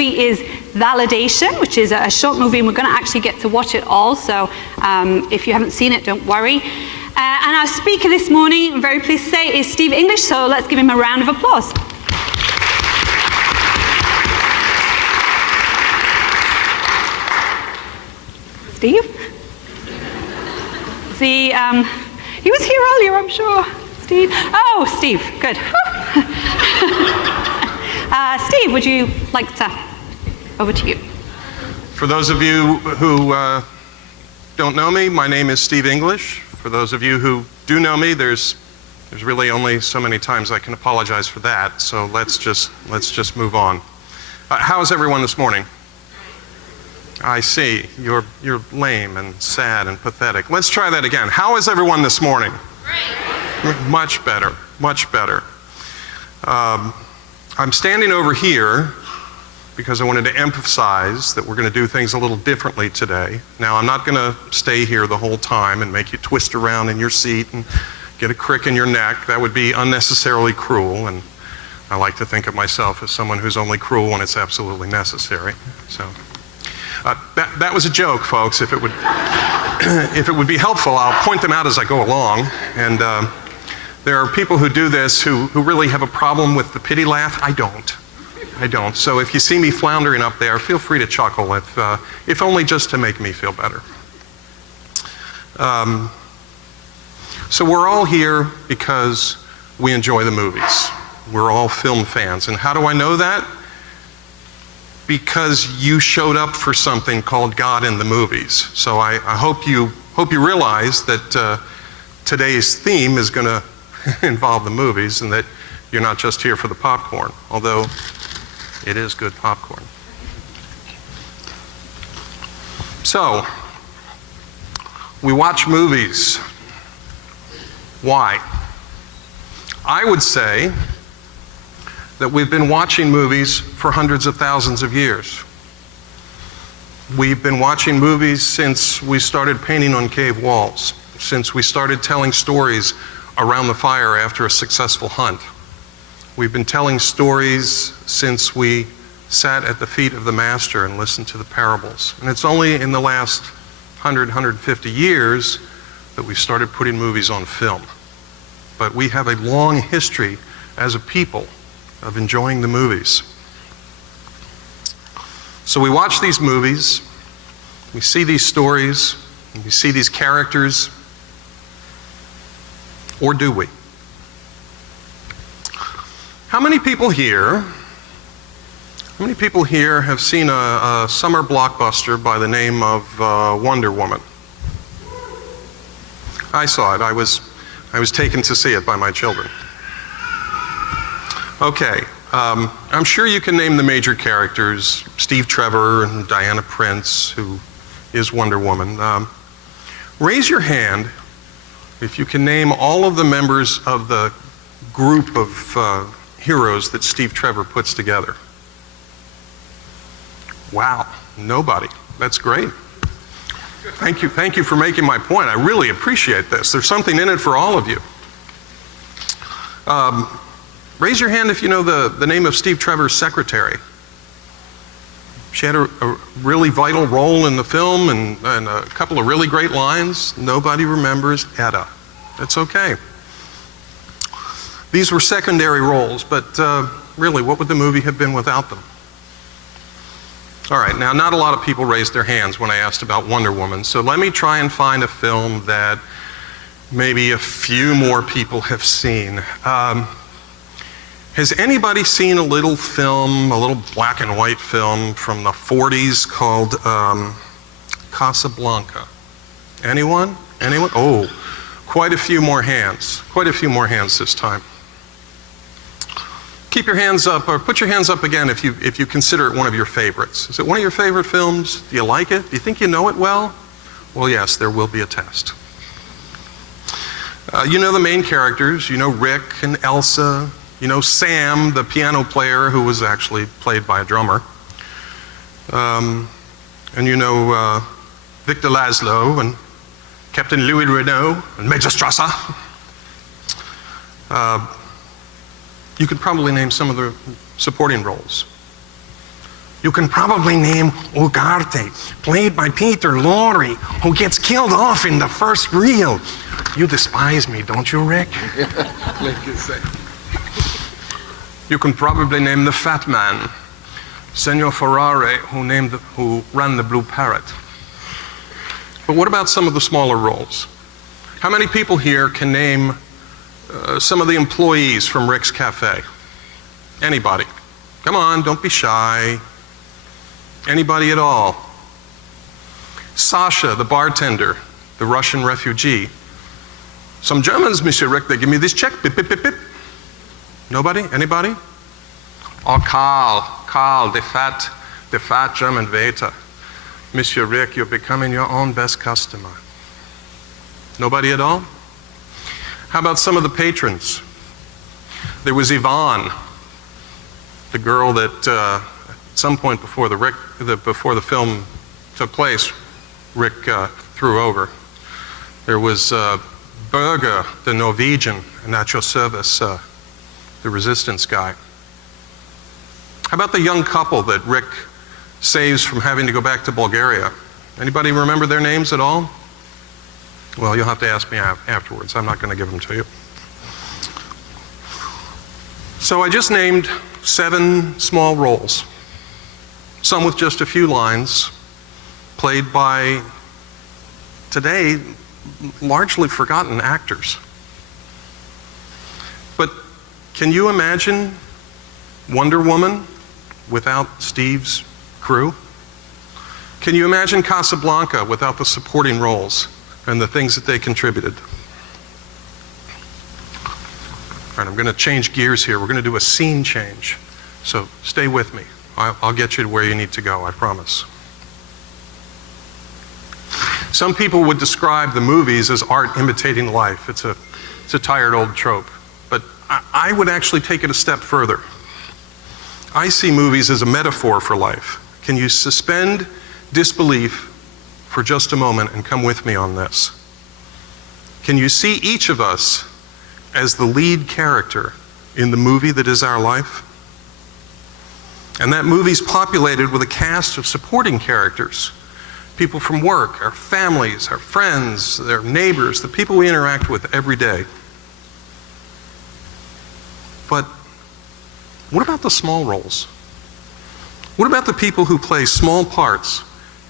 movie is Validation, which is a short movie, and we're going to actually get to watch it all, so if you haven't seen it, don't worry. And our speaker this morning, I'm very pleased to say, is Steve English, so let's give him a round of applause. Steve? See, he was here earlier, I'm sure. Steve? Oh, Steve, good. Steve, would you like to, over to you. For those of you who don't know me, my name is Steve English. For those of you who do know me, there's really only so many times I can apologize for that, so let's just move on. How is everyone this morning? I see. You're lame and sad and pathetic. Let's try that again. How is everyone this morning? Great. Much better. Much better. I'm standing over here because I wanted to emphasize that we're going to do things a little differently today. Now, I'm not going to stay here the whole time and make you twist around in your seat and get a crick in your neck. That would be unnecessarily cruel, and I like to think of myself as someone who's only cruel when it's absolutely necessary. So. That was a joke, folks. If it would be helpful, I'll point them out as I go along. And there are people who do this who really have a problem with the pity laugh. I don't. So if you see me floundering up there, feel free to chuckle, if only just to make me feel better. So we're all here because we enjoy the movies. We're all film fans. And how do I know that? Because you showed up for something called God in the movies. So I hope you realize that today's theme is going to involve the movies and that you're not just here for the popcorn, although it is good popcorn. So, we watch movies. Why? I would say that we've been watching movies for hundreds of thousands of years. We've been watching movies since we started painting on cave walls, since we started telling stories around the fire after a successful hunt. We've been telling stories since we sat at the feet of the Master and listened to the parables. And it's only in the last 100, 150 years that we've started putting movies on film. But we have a long history as a people of enjoying the movies. So we watch these movies, we see these stories, and we see these characters, or do we? How many people here have seen a summer blockbuster by the name of Wonder Woman? I saw it. I was taken to see it by my children. Okay, I'm sure you can name the major characters, Steve Trevor and Diana Prince, who is Wonder Woman. Raise your hand if you can name all of the members of the group of heroes that Steve Trevor puts together. Wow, nobody. That's great. Thank you for making my point. I really appreciate this. There's something in it for all of you. Raise your hand if you know the name of Steve Trevor's secretary. She had a really vital role in the film and a couple of really great lines. Nobody remembers Etta. That's okay. These were secondary roles, but really, what would the movie have been without them? All right, now not a lot of people raised their hands when I asked about Wonder Woman, so let me try and find a film that maybe a few more people have seen. Has anybody seen a little film, a little black and white film from the 40s called Casablanca? Anyone? Anyone? Oh, quite a few more hands. Quite a few more hands this time. Keep your hands up, or put your hands up again if you consider it one of your favorites. Is it one of your favorite films? Do you like it? Do you think you know it well? Well, yes, there will be a test. You know the main characters. You know Rick and Elsa. You know Sam, the piano player, who was actually played by a drummer. And you know Victor Laszlo and Captain Louis Renault and Major Strasser. You could probably name some of the supporting roles. You can probably name Ugarte, played by Peter Lorre, who gets killed off in the first reel. You despise me, don't you, Rick? You can probably name the fat man, Senor Ferrare, who ran the Blue Parrot. But what about some of the smaller roles? How many people here can name some of the employees from Rick's Cafe? Anybody? Come on, don't be shy. Anybody at all? Sasha, the bartender, the Russian refugee. Some Germans, Monsieur Rick, they give me this check, pip, pip, pip, pip. Nobody? Anybody? Oh, Karl, the fat German waiter. Monsieur Rick, you're becoming your own best customer. Nobody at all? How about some of the patrons? There was Yvonne, the girl that at some point before the film took place, Rick threw over. There was Berger, the Norwegian, and at your service, the resistance guy. How about the young couple that Rick saves from having to go back to Bulgaria? Anybody remember their names at all? Well, you'll have to ask me afterwards. I'm not going to give them to you. So I just named 7 small roles, some with just a few lines, played by, today, largely forgotten actors. But can you imagine Wonder Woman without Steve's crew? Can you imagine Casablanca without the supporting roles and the things that they contributed? All right, I'm going to change gears here. We're going to do a scene change. So stay with me. I'll get you to where you need to go, I promise. Some people would describe the movies as art imitating life. It's a tired old trope. But I would actually take it a step further. I see movies as a metaphor for life. Can you suspend disbelief for just a moment and come with me on this? Can you see each of us as the lead character in the movie that is our life? And that movie's populated with a cast of supporting characters. People from work, our families, our friends, their neighbors, the people we interact with every day. But what about the small roles? What about the people who play small parts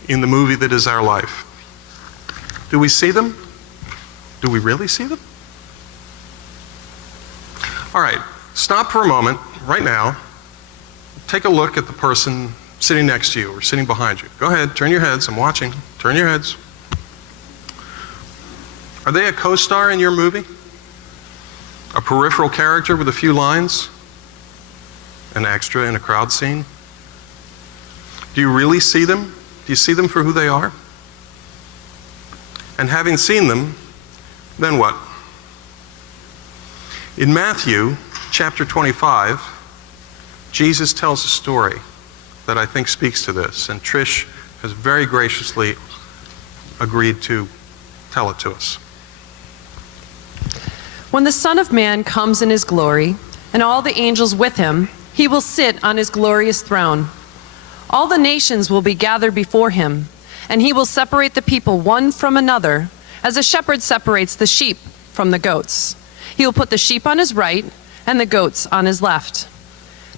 in the movie that is our life? Do we see them? Do we really see them? All right, stop for a moment right now. Take a look at the person sitting next to you or sitting behind you. Go ahead, turn your heads. I'm watching. Turn your heads. Are they a co-star in your movie? A peripheral character with a few lines? An extra in a crowd scene? Do you really see them? Do you see them for who they are? And having seen them, then what? In Matthew chapter 25, Jesus tells a story that I think speaks to this, and Trish has very graciously agreed to tell it to us. When the Son of Man comes in his glory, and all the angels with him, he will sit on his glorious throne. All the nations will be gathered before him, and he will separate the people one from another, as a shepherd separates the sheep from the goats. He will put the sheep on his right, and the goats on his left.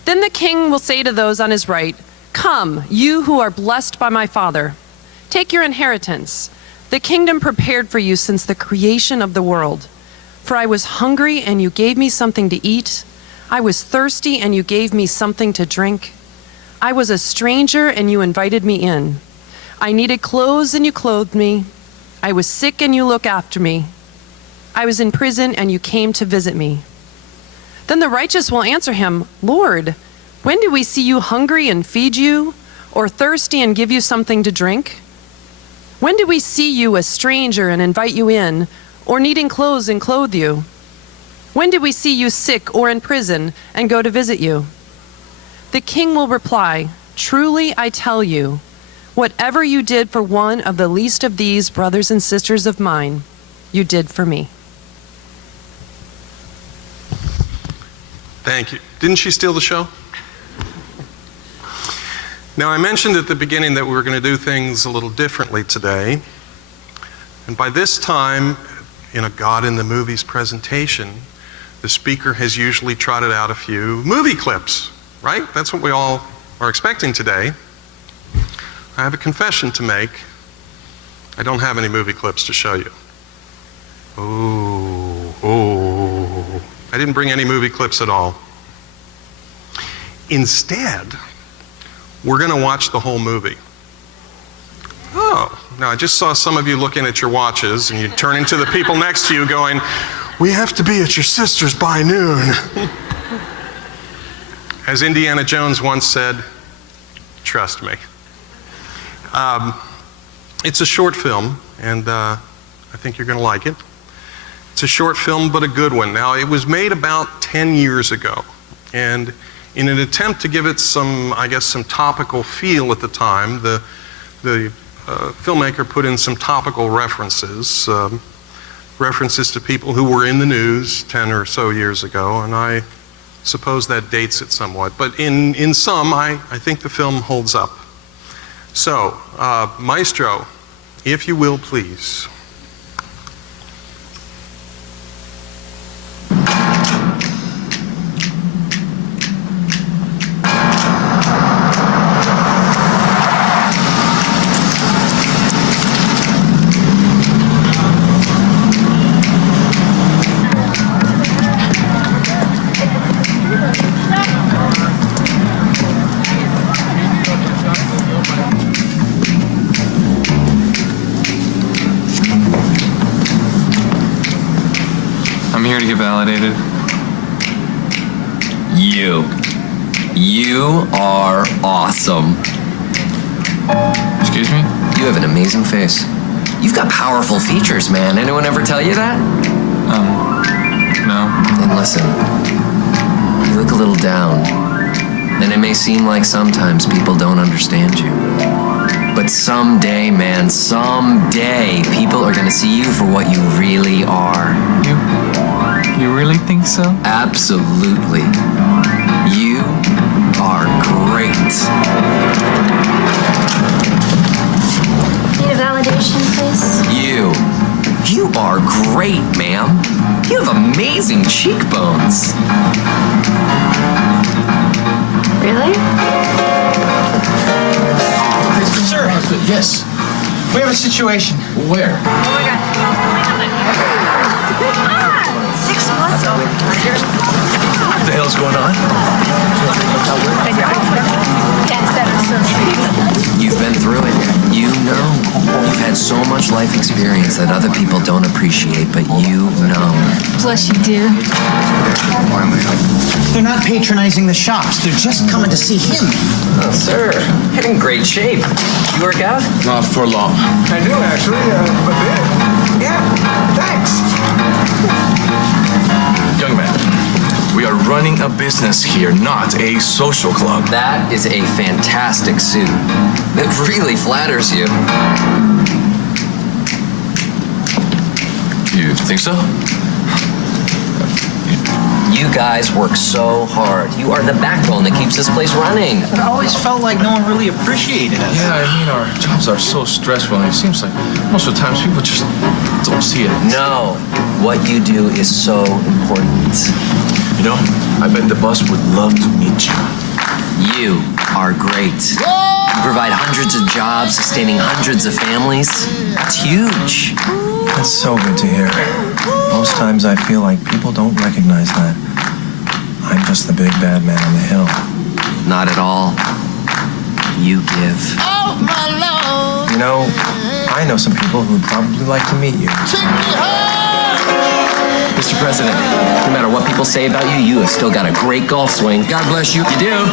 Then the king will say to those on his right, "Come, you who are blessed by my Father. Take your inheritance, the kingdom prepared for you since the creation of the world. For I was hungry, and you gave me something to eat. I was thirsty, and you gave me something to drink. I was a stranger, and you invited me in. I needed clothes, and you clothed me. I was sick, and you looked after me. I was in prison, and you came to visit me." Then the righteous will answer him, "Lord, when did we see you hungry and feed you, or thirsty and give you something to drink? When did we see you a stranger and invite you in, or needing clothes and clothe you? When did we see you sick or in prison and go to visit you?" The king will reply, "Truly I tell you, whatever you did for one of the least of these brothers and sisters of mine, you did for me." Thank you. Didn't she steal the show? Now, I mentioned at the beginning that we were going to do things a little differently today. And by this time, in a God in the Movies presentation, the speaker has usually trotted out a few movie clips, right? That's what we all are expecting today. I have a confession to make. I don't have any movie clips to show you. Oh, I didn't bring any movie clips at all. Instead, we're going to watch the whole movie. Oh, now I just saw some of you looking at your watches, and you turn to the people next to you going, "We have to be at your sister's by noon." As Indiana Jones once said, trust me. It's a short film, and I think you're going to like it. It's a short film, but a good one. Now, it was made about 10 years ago, and in an attempt to give it some, I guess, some topical feel at the time, the filmmaker put in some topical references, references to people who were in the news 10 or so years ago, and I suppose that dates it somewhat. But in sum, I think the film holds up. So, Maestro, if you will, please. I'm here to get validated. You are awesome. Excuse me? You have an amazing face. You've got powerful features, man. Anyone ever tell you that? No. Then listen. You look a little down. And it may seem like sometimes people don't understand you. But someday, man, someday, people are gonna see you for what you really are. You really think so? Absolutely. You are great. Need a validation, please? You are great, ma'am. You have amazing cheekbones. Really? Sir, yes. We have a situation. Where? 6 months over. What the hell's going on? You've been through it. You know. You've had so much life experience that other people don't appreciate, but you know. Plus you do. They're not patronizing the shops. They're just coming to see him. Oh, sir, you're in great shape. You work out? Not for long. I do, actually, but yeah, thanks. Young man, we are running a business here, not a social club. That is a fantastic suit. It really flatters you. You think so? You guys work so hard. You are the backbone that keeps this place running. It always felt like no one really appreciated us. Yeah, I mean, our jobs are so stressful, and it seems like most of the times people just don't see it. No, what you do is so important. You know, I bet the boss would love to meet you. You are great. You provide hundreds of jobs, sustaining hundreds of families. It's huge. That's so good to hear. Most times I feel like people don't recognize that. I'm just the big bad man on the hill. Not at all. You give. You know, I know some people who'd probably like to meet you. Mr. President, no matter what people say about you, you have still got a great golf swing. God bless you. You do.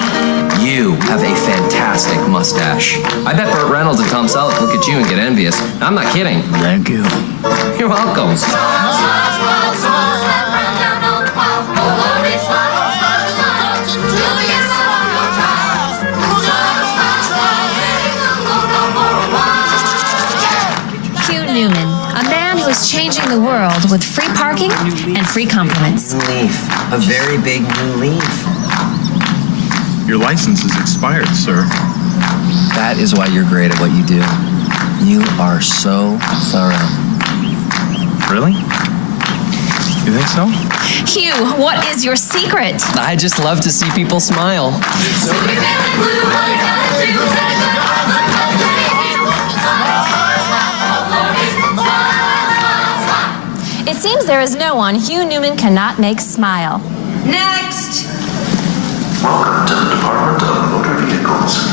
You have a fantastic mustache. I bet Burt Reynolds and Tom Selleck look at you and get envious. I'm not kidding. Thank you. You're welcome. Newman, a man who is changing the world with free parking and free compliments. New leaf. A very big new leaf. Your license is expired, sir. That is why you're great at what you do. You are so thorough. Really? You think so? Hugh, what is your secret? I just love to see people smile. It seems there is no one Hugh Newman cannot make smile. Next. Welcome to the Department of Motor Vehicles.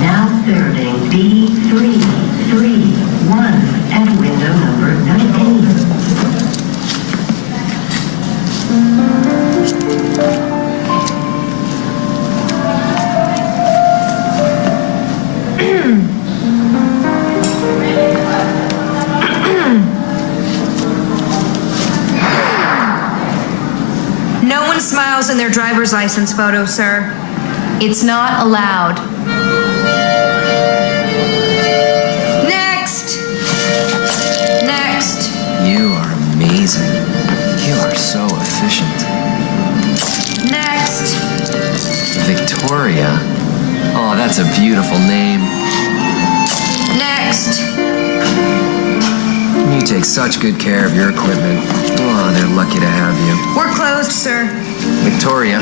Now serving B331 at window number 19. No one smiles in their driver's license photo, sir. It's not allowed. Next. Next. You are amazing. You are so efficient. Next. Victoria. Oh, that's a beautiful name. Next. You take such good care of your equipment. Oh, they're lucky to have you. We're closed, sir. Victoria.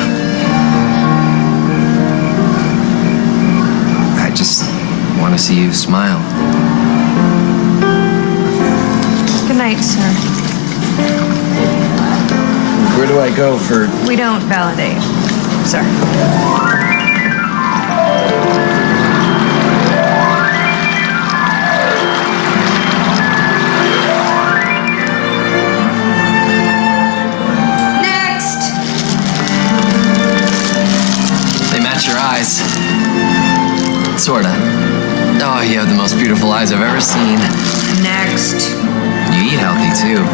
I just want to see you smile. Good night, sir. Where do I go for... We don't validate, sir. They match your eyes. Sorta. Oh, you have the most beautiful eyes I've ever seen. Next. You eat healthy, too.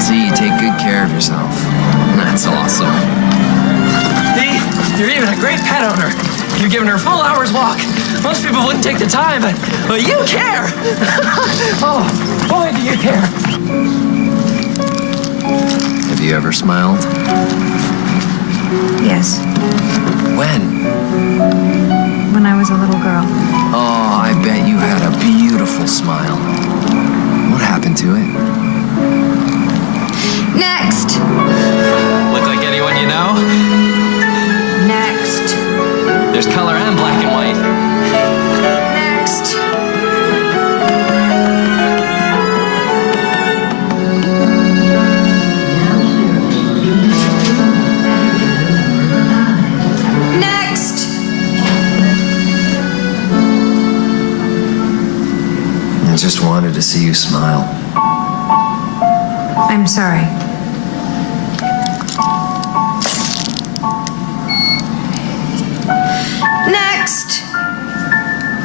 See, you take good care of yourself. That's awesome. Dee, you're even a great pet owner. You're giving her a full hour's walk. Most people wouldn't take the time, but you care. Oh, boy, do you care. Have you ever smiled? Yes. When? When I was a little girl. Oh, I bet you had a beautiful smile. What happened to it? Next. Look like anyone you know? Next. There's color and black and white. Next. Next. I just wanted to see you smile. I'm sorry. Next.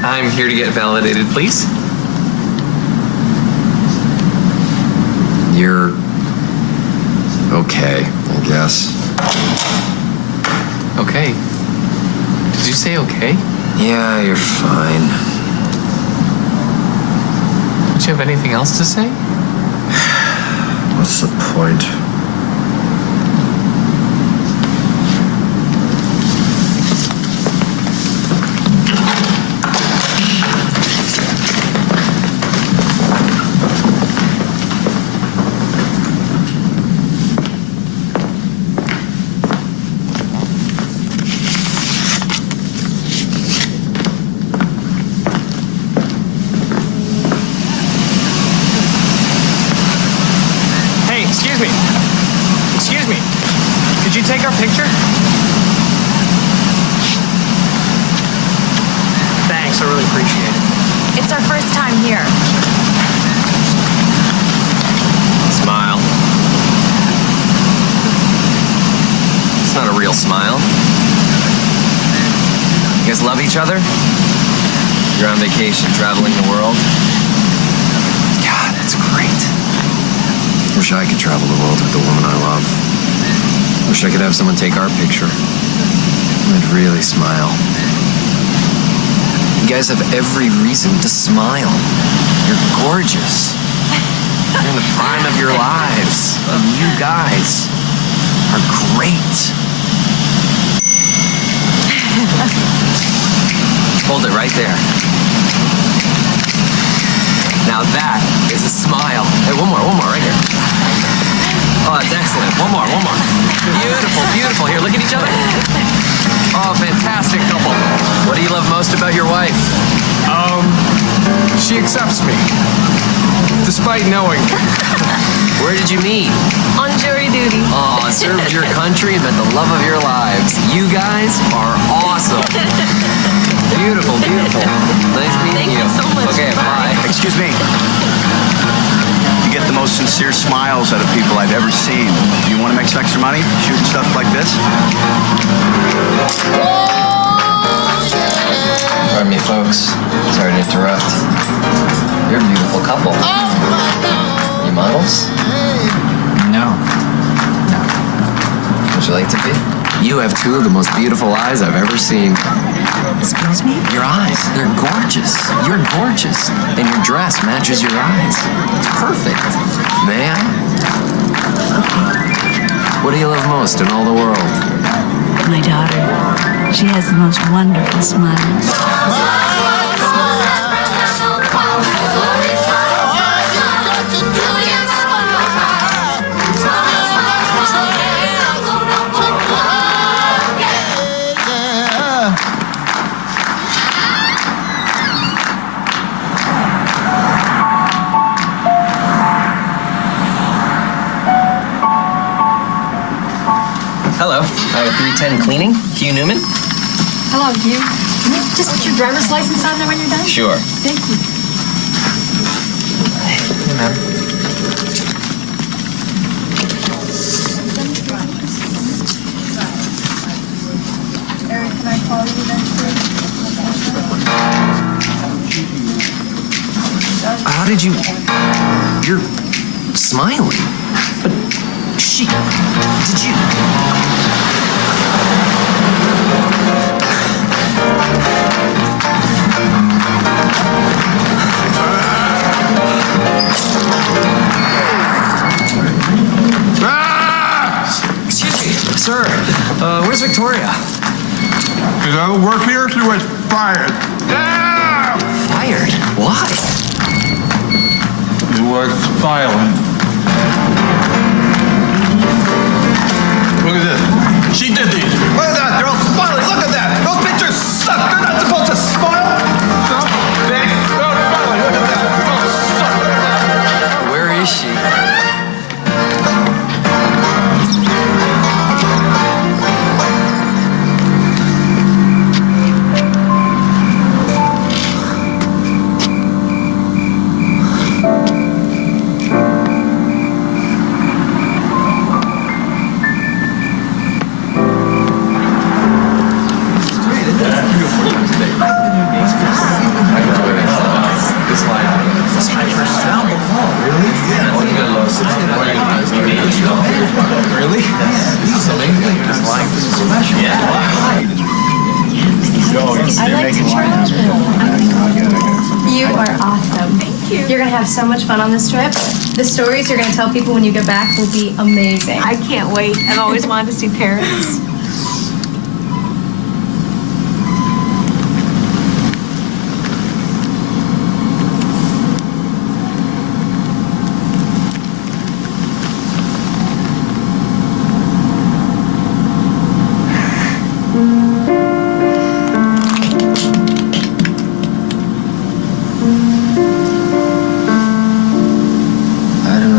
I'm here to get validated, please. You're okay, I guess. Okay. Did you say okay? Yeah, you're fine. Don't you have anything else to say? What's the point? Hey, excuse me. Excuse me. Could you take our picture? Thanks, I really appreciate it. It's our first time here. Smile. It's not a real smile. You guys love each other? You're on vacation, traveling the world? God, that's great. Wish I could travel the world with the woman I love. Wish I could have someone take our picture. I'd really smile. You guys have every reason to smile. You're gorgeous. You're in the prime of your lives. And you guys are great. Hold it right there. Now that is a smile. Hey, one more right here. Oh, that's excellent. One more. Beautiful, beautiful. Here, look at each other. Oh, fantastic couple. What do you love most about your wife? She accepts me, despite knowing. Where did you meet? On jury duty. Oh, served your country and met the love of your lives. You guys are awesome. Beautiful, beautiful. Nice meeting you. Thank you so much. Okay, bye. Excuse me. You get the most sincere smiles out of people I've ever seen. You want to make some extra money shooting stuff like this? Pardon me, folks. Sorry to interrupt. You're a beautiful couple. You models? No. Would you like to be? You have two of the most beautiful eyes I've ever seen. Excuse me? Your eyes, they're gorgeous. You're gorgeous. And your dress matches your eyes. It's perfect. May I? What do you love most in all the world? My daughter. She has the most wonderful smile. Hello, I have 310 Cleaning, Hugh Newman. Hello, Hugh. Can you just put your driver's license on there when you're done? Sure. Thank you. Hey, ma'am. Eric, can I call you then, How did you... You're smiling. But did you... Excuse me, sir. Where's Victoria? Because I don't work here, she was fired. Fired? Why? She was smiling. Look at this. She did these. Look at that. They're all smiling. Look at that. Those pictures suck. They're not supposed to smile. No, they're smiling. Look at that. Those suck. Where is she? You are awesome. Thank you. You're going to have so much fun on this trip. The stories you're going to tell people when you get back will be amazing. I can't wait. I've always wanted to see Paris.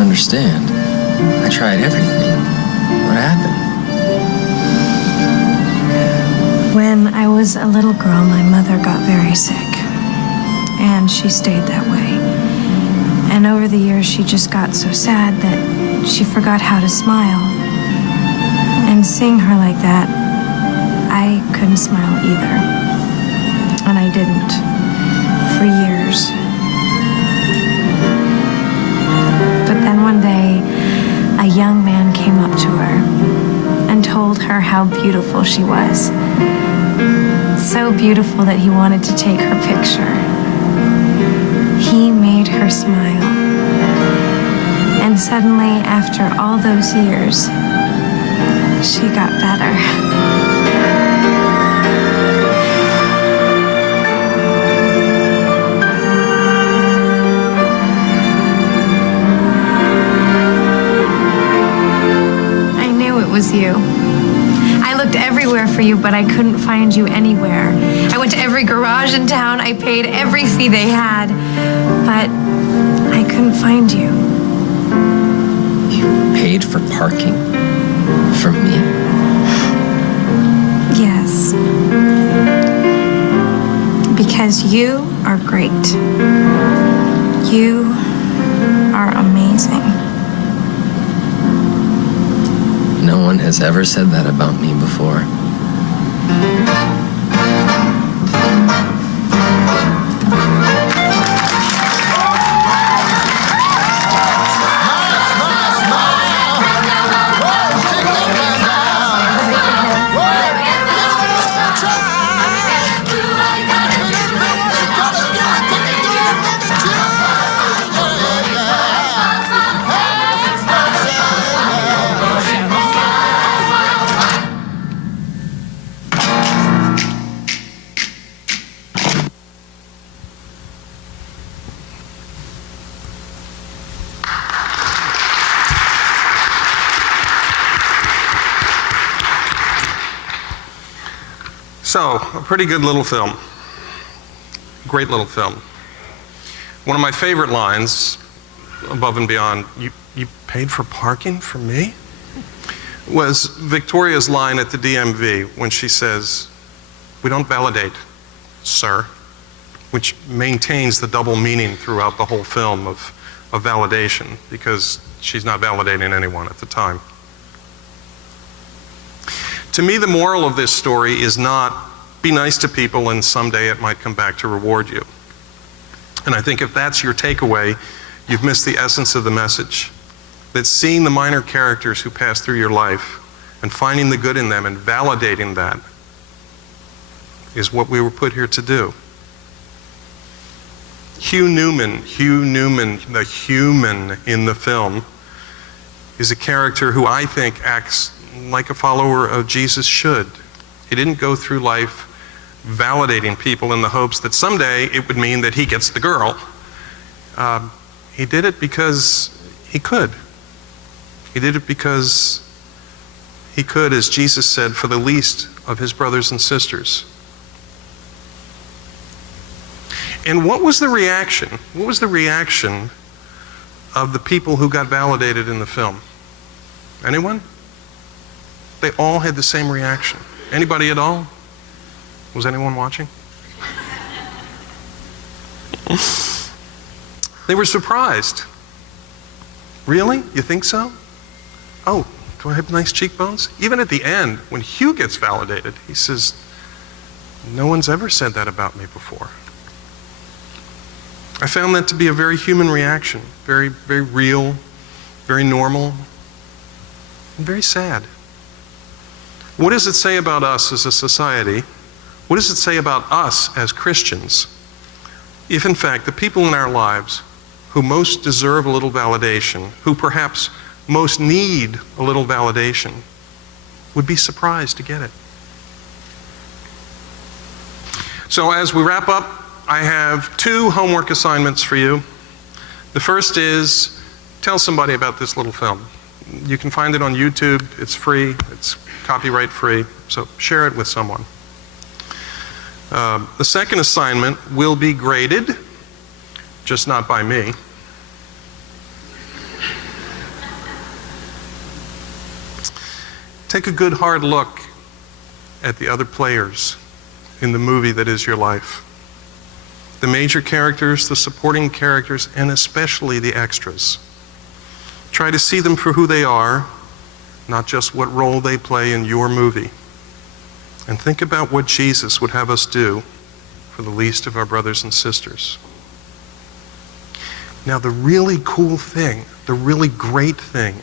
Understand. I tried everything. What happened? When I was a little girl, my mother got very sick, and she stayed that way. And over the years, she just got so sad that she forgot how to smile. And seeing her like that, I couldn't smile either. And I didn't for years. But then one day, a young man came up to her and told her how beautiful she was. So beautiful that he wanted to take her picture. He made her smile. And suddenly, after all those years, she got better. but I couldn't find you anywhere. I went to every garage in town. I paid every fee they had, but I couldn't find you. You paid for parking? For me? Yes. Because you are great. You are amazing. No one has ever said that about me before. So, a pretty good little film. Great little film. One of my favorite lines, above and beyond, you paid for parking for me? Was Victoria's line at the DMV when she says, "We don't validate, sir," which maintains the double meaning throughout the whole film of validation, because she's not validating anyone at the time. To me, the moral of this story is not be nice to people and someday it might come back to reward you. And I think if that's your takeaway, you've missed the essence of the message. That seeing the minor characters who pass through your life and finding the good in them and validating that is what we were put here to do. Hugh Newman, the human in the film, is a character who I think acts like a follower of Jesus should. He didn't go through life validating people in the hopes that someday it would mean that he gets the girl. He did it because he could. He did it because he could, as Jesus said, for the least of his brothers and sisters. And what was the reaction? What was the reaction of the people who got validated in the film? Anyone? They all had the same reaction. Anybody at all? Was anyone watching? They were surprised. Really? You think so? Oh, do I have nice cheekbones? Even at the end, when Hugh gets validated, he says, "No one's ever said that about me before." I found that to be a very human reaction, very, very real, very normal, and very sad. What does it say about us as a society? What does it say about us as Christians if, in fact, the people in our lives who most deserve a little validation, who perhaps most need a little validation, would be surprised to get it? So as we wrap up, I have 2 homework assignments for you. The first is, tell somebody about this little film. You can find it on YouTube. It's free. It's copyright free. So share it with someone. The second assignment will be graded, just not by me. Take a good hard look at the other players in the movie that is your life. The major characters, the supporting characters, and especially the extras. Try to see them for who they are, not just what role they play in your movie. And think about what Jesus would have us do for the least of our brothers and sisters. Now, the really cool thing, the really great thing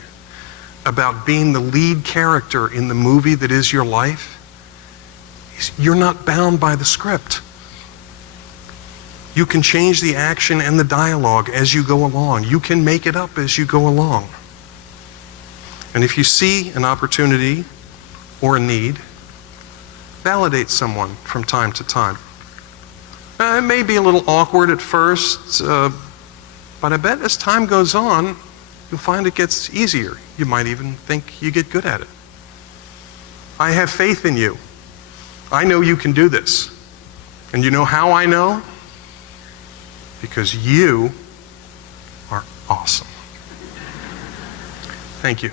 about being the lead character in the movie that is your life is you're not bound by the script. You can change the action and the dialogue as you go along. You can make it up as you go along. And if you see an opportunity or a need, validate someone from time to time. It may be a little awkward at first, but I bet as time goes on, you'll find it gets easier. You might even think you get good at it. I have faith in you. I know you can do this. And you know how I know? Because you are awesome. Thank you.